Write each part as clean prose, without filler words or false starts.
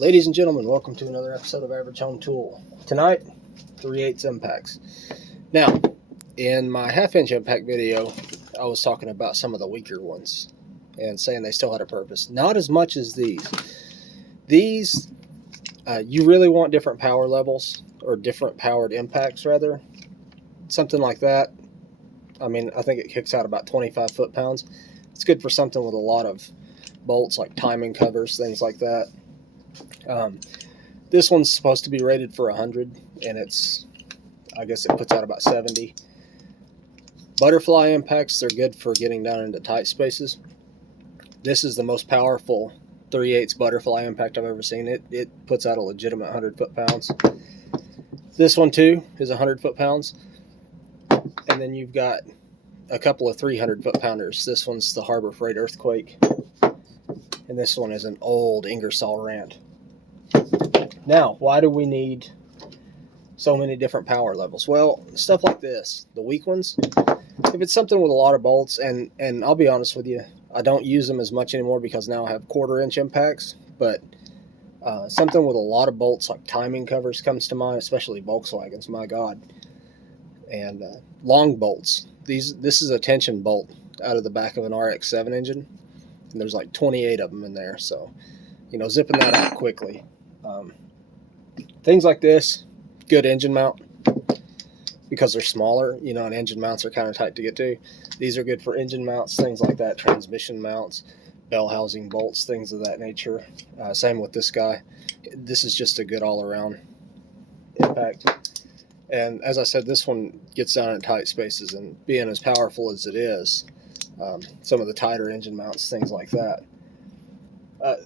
Ladies and gentlemen, welcome to another episode of Average Home Tool. Tonight, 3/8 impacts. Now, in my half-inch impact video, I was talking about some of the weaker ones and saying they still had a purpose. Not as much as these. These, you really want different power levels, or different powered impacts, rather. Something like that. I mean, I think it kicks out about 25 foot-pounds. It's good for something with a lot of bolts, like timing covers, things like that. This one's supposed to be rated for 100, and I guess it puts out about 70. Butterfly impacts, they're good for getting down into tight spaces. This is the most powerful 3/8 butterfly impact I've ever seen. It puts out a legitimate 100 foot-pounds. This one too is 100 foot-pounds. And then you've got a couple of 300 foot-pounders. This one's the Harbor Freight Earthquake. And this one is an old Ingersoll Rand. Now, why do we need so many different power levels? Well, stuff like this, the weak ones, if it's something with a lot of bolts, and I'll be honest with you, I don't use them as much anymore because now I have 1/4-inch impacts, but something with a lot of bolts like timing covers comes to mind, especially Volkswagens, my God. And long bolts. This is a tension bolt out of the back of an RX-7 engine, and there's like 28 of them in there, so, zipping that out quickly. Things like this, good engine mount, because they're smaller, and engine mounts are kind of tight to get to. These are good for engine mounts, things like that, transmission mounts, bell housing bolts, things of that nature. Same with this guy. This is just a good all-around impact. And as I said, this one gets down in tight spaces, and being as powerful as it is, some of the tighter engine mounts, things like that.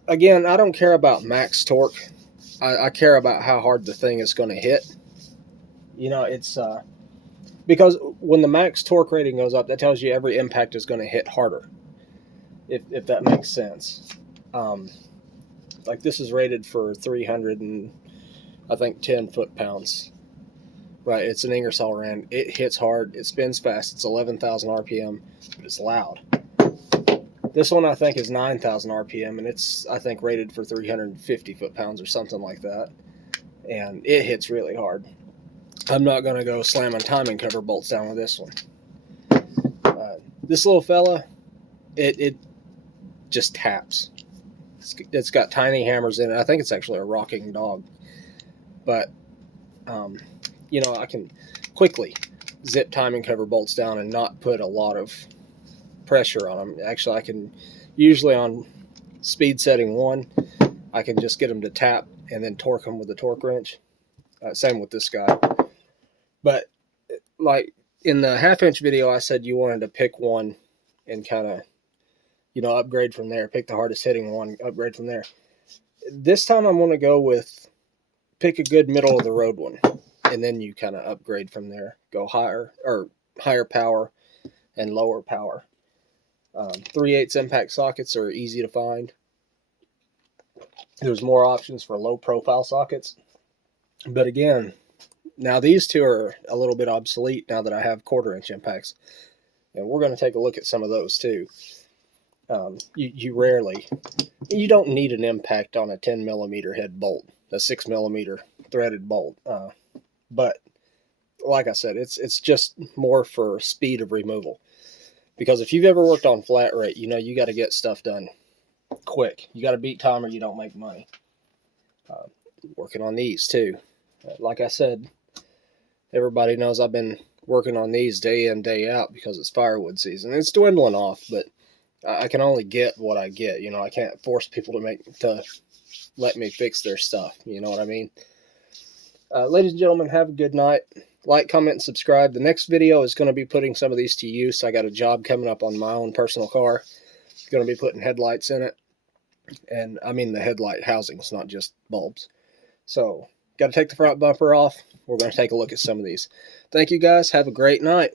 Again, I don't care about max torque. I care about how hard the thing is going to hit. It's because when the max torque rating goes up, that tells you every impact is going to hit harder, if that makes sense. Like this is rated for 300 and I think 10 foot-pounds. Right, it's an Ingersoll Rand. It hits hard. It spins fast. It's 11,000 RPM, but it's loud. This one I think is 9,000 RPM, and it's, I think, rated for 350 foot-pounds or something like that. And it hits really hard. I'm not going to go slamming timing cover bolts down with this one. This little fella, it just taps. It's got tiny hammers in it. I think it's actually a rocking dog. But, I can quickly zip timing cover bolts down and not put a lot of pressure on them. Actually, I can usually on speed setting 1, I can just get them to tap and then torque them with the torque wrench. Same with this guy. But like in the half-inch video, I said you wanted to pick one and kind of, upgrade from there. Pick the hardest hitting one, upgrade from there. This time I'm going to go with pick a good middle of the road one, and then you kind of upgrade from there. Go higher power and lower power. 3/8 impact sockets are easy to find. There's more options for low profile sockets. But again, now these two are a little bit obsolete now that I have 1/4-inch impacts. And we're going to take a look at some of those too. You don't need an impact on a 10 millimeter head bolt, a 6 millimeter threaded bolt. But like I said, it's just more for speed of removal. Because if you've ever worked on flat rate, you got to get stuff done quick. You got to beat time or you don't make money. Working on these too. Like I said, everybody knows I've been working on these day in, day out because it's firewood season. It's dwindling off, but I can only get what I get. I can't force people to let me fix their stuff. You know what I mean? Ladies and gentlemen, have a good night. Like, comment, and subscribe. The next video is going to be putting some of these to use. I got a job coming up on my own personal car. Going to be putting headlights in it. And I mean the headlight housings, not just bulbs. So, got to take the front bumper off. We're going to take a look at some of these. Thank you guys. Have a great night.